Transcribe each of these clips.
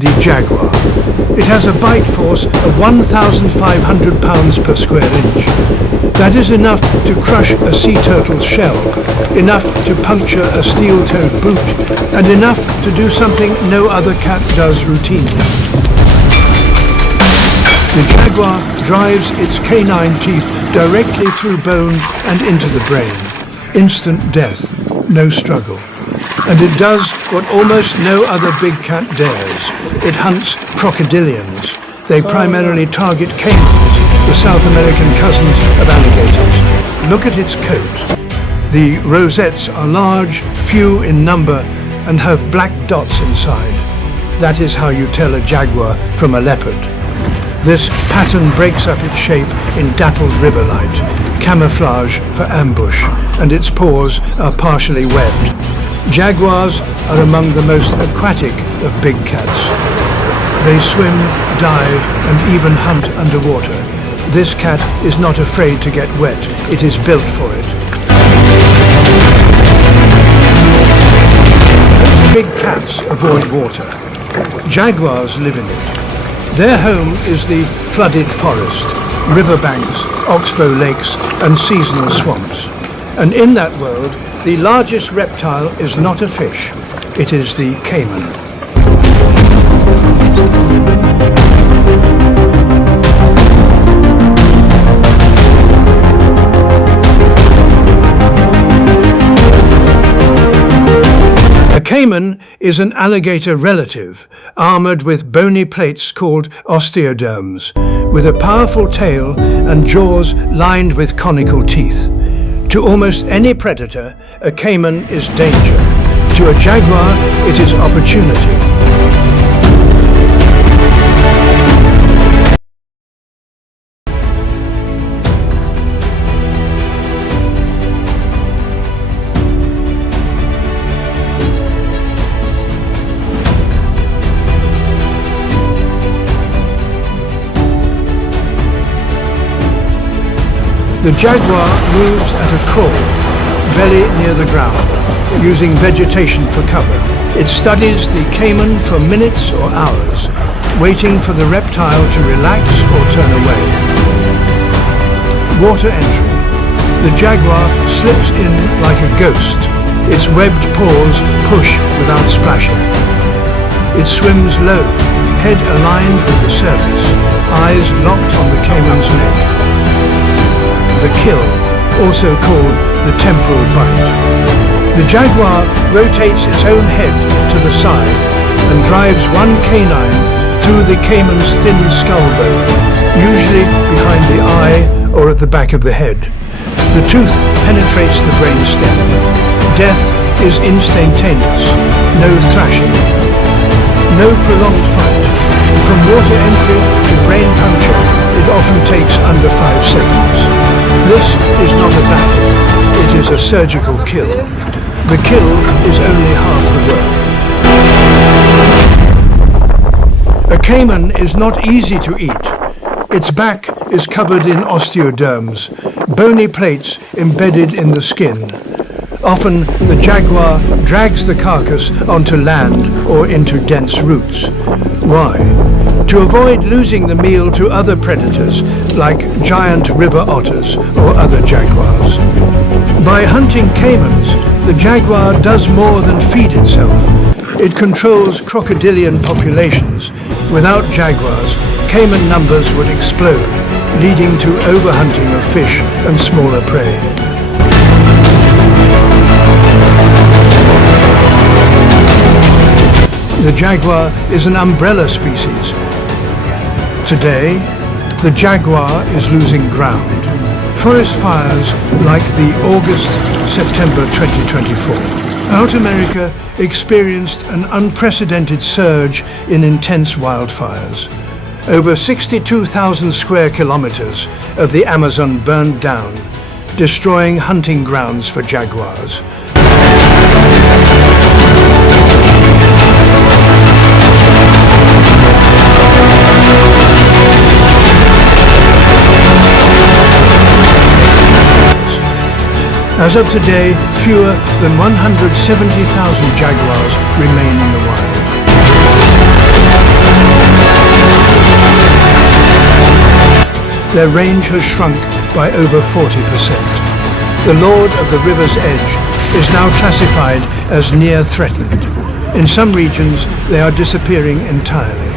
The Jaguar. It has a bite force of 1,500 pounds per square inch. That is enough to crush a sea turtle's shell, enough to puncture a steel-toed boot, and enough to do something no other cat does routinely. The Jaguar drives its canine teeth directly through bone and into the brain. Instant death, no struggle. And it does what almost no other big cat dares. It hunts crocodilians. They primarily target caimans, the South American cousins of alligators. Look at its coat. The rosettes are large, few in number, and have black dots inside. That is how you tell a jaguar from a leopard. This pattern breaks up its shape in dappled river light, camouflage for ambush, and its paws are partially webbed. Jaguars are among the most aquatic of big cats. They swim, dive, and even hunt underwater. This cat is not afraid to get wet. It is built for it. Big cats avoid water. Jaguars live in it. Their home is the flooded forest, riverbanks, oxbow lakes, and seasonal swamps. And in that world, the largest reptile is not a fish. It is the caiman. A caiman is an alligator relative, armored with bony plates called osteoderms, with a powerful tail and jaws lined with conical teeth. To almost any predator, a caiman is danger. To a jaguar, it is opportunity. The jaguar moves at a crawl, belly near the ground, using vegetation for cover. It studies the caiman for minutes or hours, waiting for the reptile to relax or turn away. Water entry. The jaguar slips in like a ghost. Its webbed paws push without splashing. It swims low, head aligned with the surface, eyes locked on the caiman's neck. The kill, also called the temporal bite. The jaguar rotates its own head to the side and drives one canine through the caiman's thin skull bone, usually behind the eye or at the back of the head. The tooth penetrates the brainstem. Death is instantaneous, no thrashing, no prolonged fight. From water entry to brain puncture, it often takes under 5 seconds. This is not a battle, it is a surgical kill. The kill is only half the work. A caiman is not easy to eat. Its back is covered in osteoderms, bony plates embedded in the skin. Often the jaguar drags the carcass onto land or into dense roots. Why? To avoid losing the meal to other predators like giant river otters or other jaguars. By hunting caimans, the jaguar does more than feed itself. It controls crocodilian populations. Without jaguars, caiman numbers would explode, leading to overhunting of fish and smaller prey. The jaguar is an umbrella species. Today, the jaguar is losing ground. Forest fires like the August-September 2024. South America experienced an unprecedented surge in intense wildfires. Over 62,000 square kilometers of the Amazon burned down, destroying hunting grounds for jaguars. As of today, fewer than 170,000 jaguars remain in the wild. their range has shrunk by over 40%. The lord of the river's edge is now classified as near threatened. In some regions, they are disappearing entirely.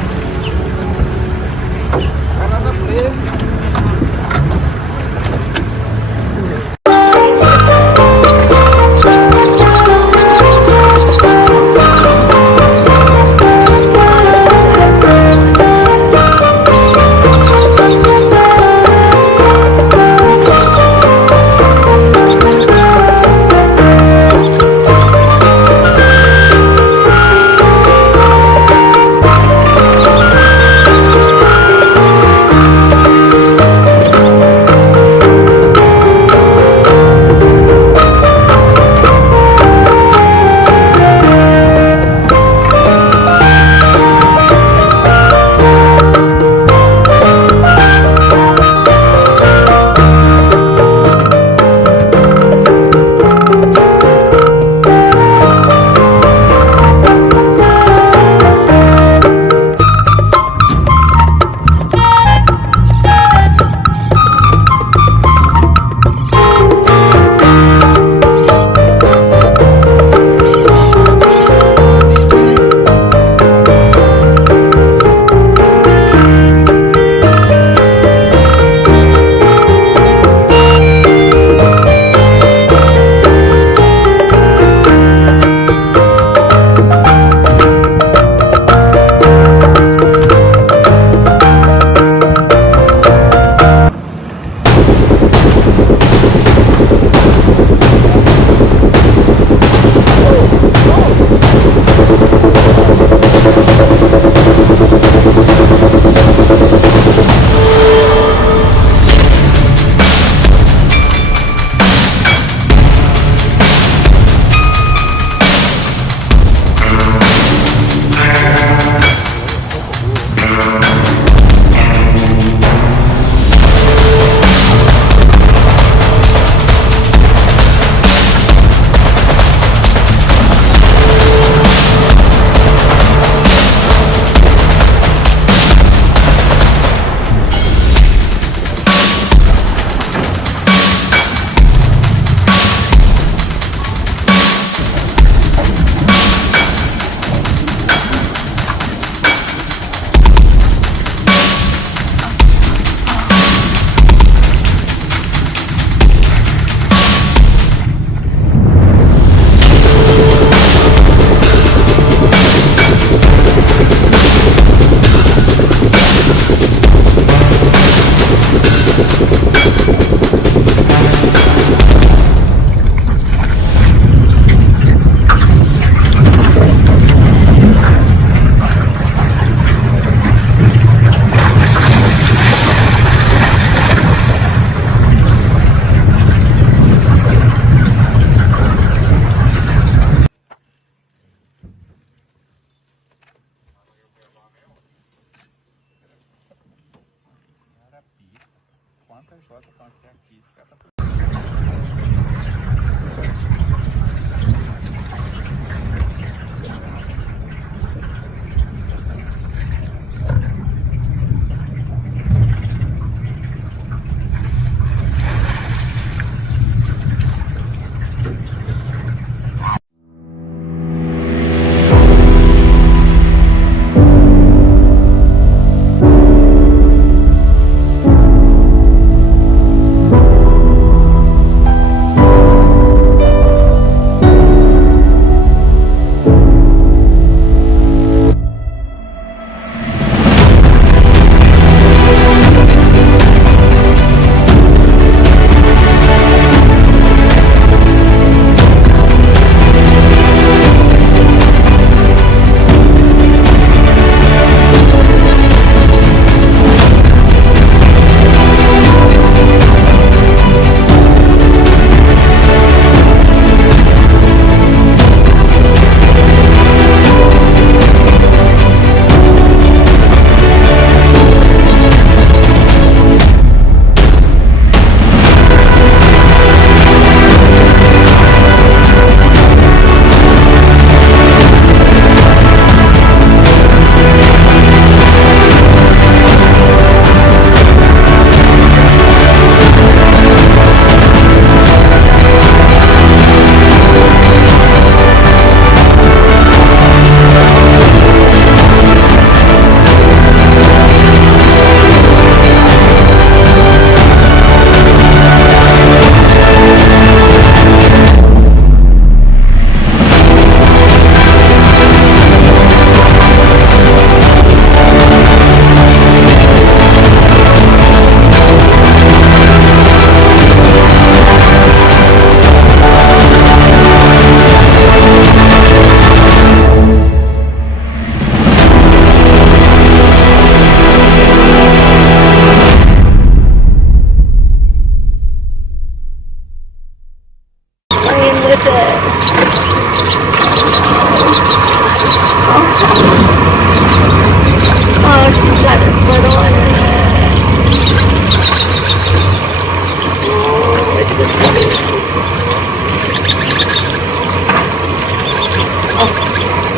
Oh,